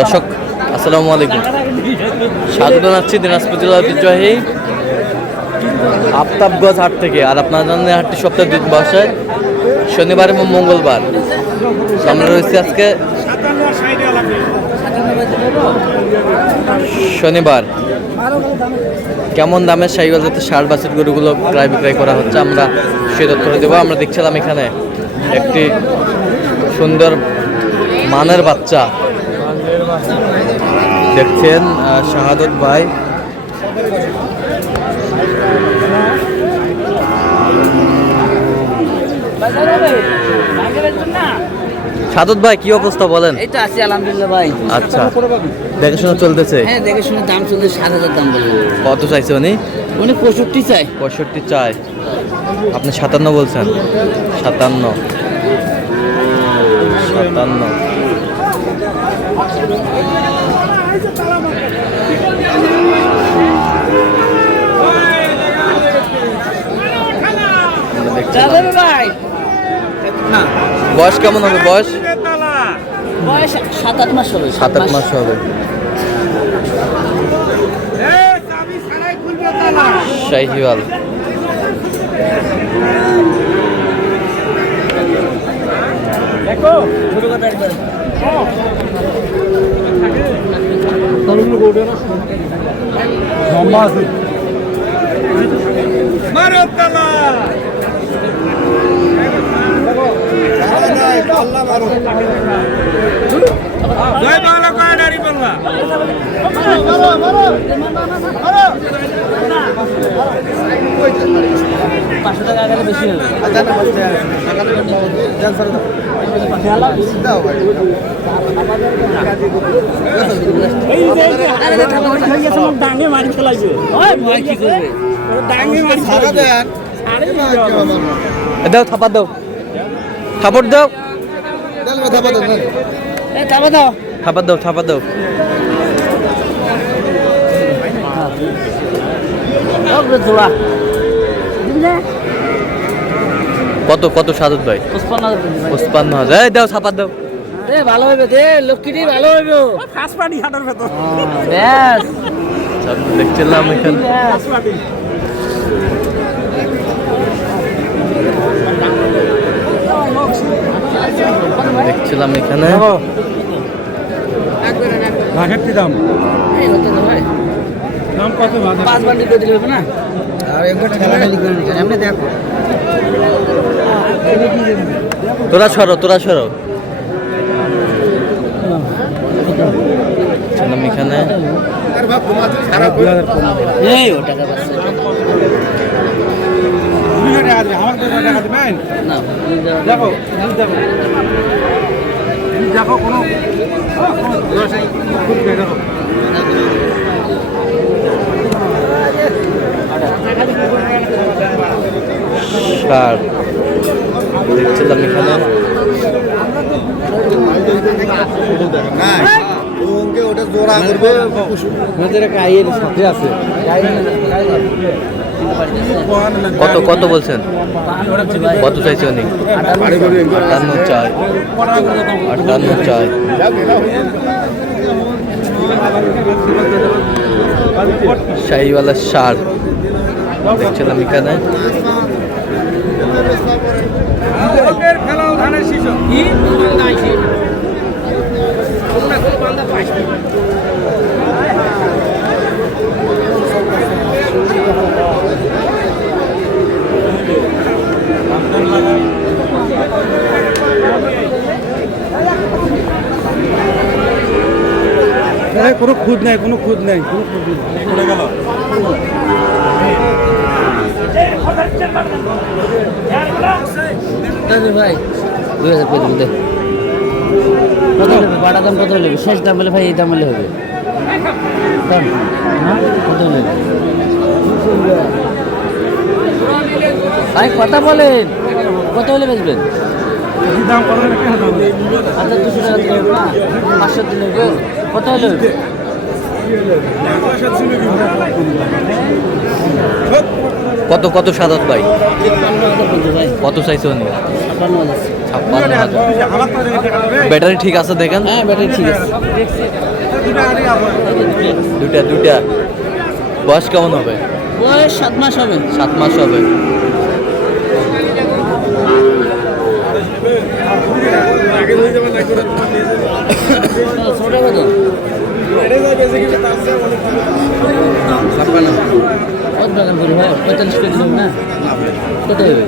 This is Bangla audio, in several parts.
দর্শক, আসসালামু আলাইকুম। স্বাগত জানাচ্ছি দিনাজপুর জেলার ঐতিহ্যবাহী আফতাবগঞ্জ হাট থেকে। আর আপনারা জানেন হাটটি সপ্তাহে দুই বসায় শনিবার এবং মঙ্গলবার। আমরা রয়েছি আজকে শনিবার। কেমন দামের সাইকেল ষাট বাসের গরুগুলো ক্রয় বিক্রয় করা হচ্ছে, আমরা সে তথ্য দেবো। আমরা দেখছিলাম এখানে একটি সুন্দর মানের বাচ্চা। দেখছেন শাহাদত ভাই। শাহাদত ভাই কি অবস্থা বলেন? এই তো আছি আলহামদুলিল্লাহ ভাই। আচ্ছা দেখাশোনা চলতেছে? হ্যাঁ দেখে শুনে দাম চলছে সাত হাজার দাম বলব কত চাইছে উনি? উনি পঁয়ষট্টি চাই পঁয়ষট্টি চায়। আপনি সাতান্ন বলছেন? সাতান্ন। সাতান্ন। বয়স কেমন হবে? বয়স? বয়স সাত আট মাস হবে। সাত আট মাস হবে। শাহিওয়াল। জয় বাংলা কয়ডারি বললা পাঁচশো টাকা গেলে বেশি হবে ওই ভয় কি করবে এ দাও থাপা দাও থাপড় দাও এই তারপর দাও থাপা দাও থাপা দাও জোড়া কত কত সাদত ভাই। পঁচপান্ন হাজার এই দাও থাপা দাও। দে ভালো হইবে দে লক্ষ্মীটি ভালো হইবে। ফার্স্ট পার্টি হাটার ভেতর। ব্যাস। দেখছিলাম এখানে। দেখছিলাম এখানে। বাঘেরটি দাম? এই হতে তো ভাই। দাম কত পাঁচ বান্ডি করে দিলে হবে না? এমনি দেখো। তোরা সরো তোরা সরো। ছিলাম এখানে। এই ও টাকা পাচ্ছে। দেখছিলাম এখানে। কত কত বলছেন? কত চাইছে উনি? আটান্ন চাই আটান্ন চাই শাহিওয়ালা সার দেখছিলাম এখানে। কোনো খুদ নাই কোনো খুদ নাই কোনো খুদ নেই। পড়ে গেল। ভাই দুই হাজার কত বাটা দাম কত নেবে শেষ দাম বলে ভাই এই দাম হলে হবে। দাম? হ্যাঁ? কত নেবে ভাই, কথা বলেন। কত হলে বেচবেন? আচ্ছা দুশো কত হলে কত কত ভাই? কত চাইছে ছাপ্পান্ন হাজার ব্যাটারি ঠিক আছে দেখেন? হ্যাঁ ব্যাটারি ঠিক আছে। দুইটা দুইটা। বয়স কেমন হবে? বয়স সাত মাস হবে। সাত মাস হবে। পঁয়তাল্লিশ কেজি না কত হবে।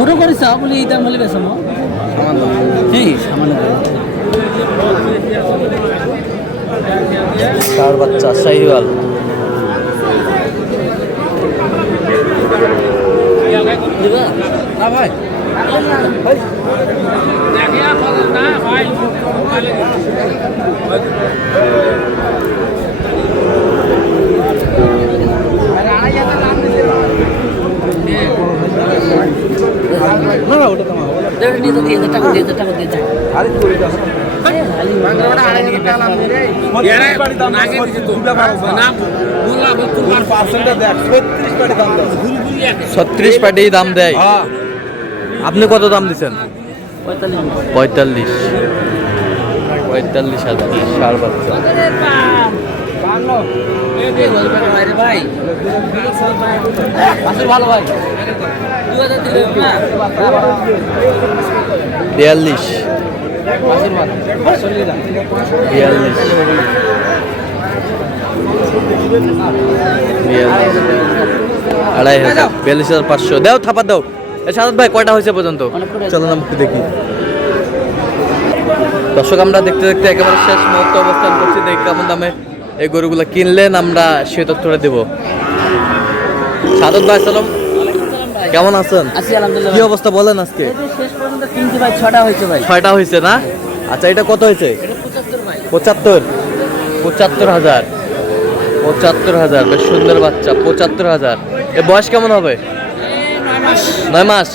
ছোটো করে চা বলি এই দাম হলে বেসাম চার বাচ্চা শাহিওয়াল দিবা? তো টাকা টাকা দিয়ে। ছত্রিশ পাটি দাম দেয়। আপনি কত দাম দিচ্ছেন? পঁয়তাল্লিশ। পঁয়তাল্লিশ। পঁয়তাল্লিশ হাজার। সার বাচ্চা। বিয়াল্লিশ। আড়াই হাজার। বিয়াল্লিশ হাজার পাঁচশো। দাও থাপা দাও। সাদাত ভাই কয়টা হয়েছে পর্যন্ত? চলো না একটু দেখি। দর্শক আমরা দেখতে দেখতে একেবারে শেষ মুহূর্তে অবস্থান করছি। দেখি কেমন দামে এই গরুগুলো কিনলেন আমরা সে তথ্যটা দেবো। সাদত ভাই সালাম কেমন আছেন? কি অবস্থা বলেন আজকে? ছয়টা হয়েছে না? আচ্ছা এটা কত হয়েছে? পঁচাত্তর পঁচাত্তর। হাজার। পঁচাত্তর হাজার বেশ সুন্দর বাচ্চা পঁচাত্তর হাজার। এ বয়স কেমন হবে? নয় মাস।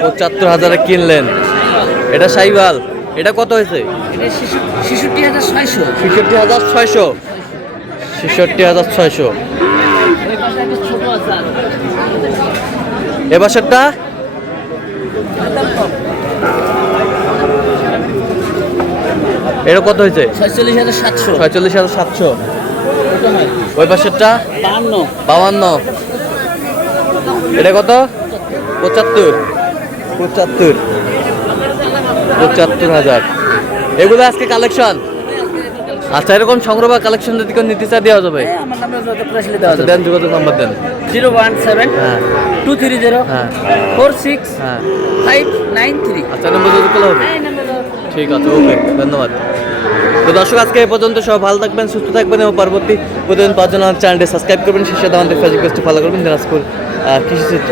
পঁচাত্তর হাজারে কিনলেন। এটা সাইবাল। এটা কত হয়েছে? ছেষট্টি হাজার ছয়শো। ছেষট্টি হাজার ছয়শো। ছেষট্টি হাজার ছয়শো। এ বছরটা এটা কত হয়েছে? ছয়চল্লিশ হাজার সাতশো। ছয়চল্লিশ হাজার সাতশো। ওই পাশেরটা বাহান্ন। বাউান্ন এটা কত? পঁচাত্তর। পঁচাত্তর। পঁচাত্তর হাজার। এগুলো আজকে কালেকশন আচ্ছা এরকম সংগ্রহ বা কালেকশন যদি কেউ নিতে চায় দেওয়া যাবে? এই আমার নামে যত প্রাইসলে দেওয়া আচ্ছা যাবে। দেন যোগাযোগ নাম্বার দেন। জিরো ওয়ান সেভেন হ্যাঁ। টু থ্রি জিরো হ্যাঁ। ফোর সিক্স হ্যাঁ। Five nine three. আচ্ছা নম্বর যোগাযোগ করলে হবে? ঠিক আছে ওকে ধন্যবাদ। তো দর্শক আজকে এই পর্যন্ত সব ভালো থাকবেন সুস্থ থাকবেন এবং পরবর্তী প্রতিদিন পাঁচজন চ্যানেলটি সাবস্ক্রাইব করবেন। শেষে আমাদের ফেসবুক পেজটি ফলো করবেন। দিনাজপুর আহ, কৃষি চিত্র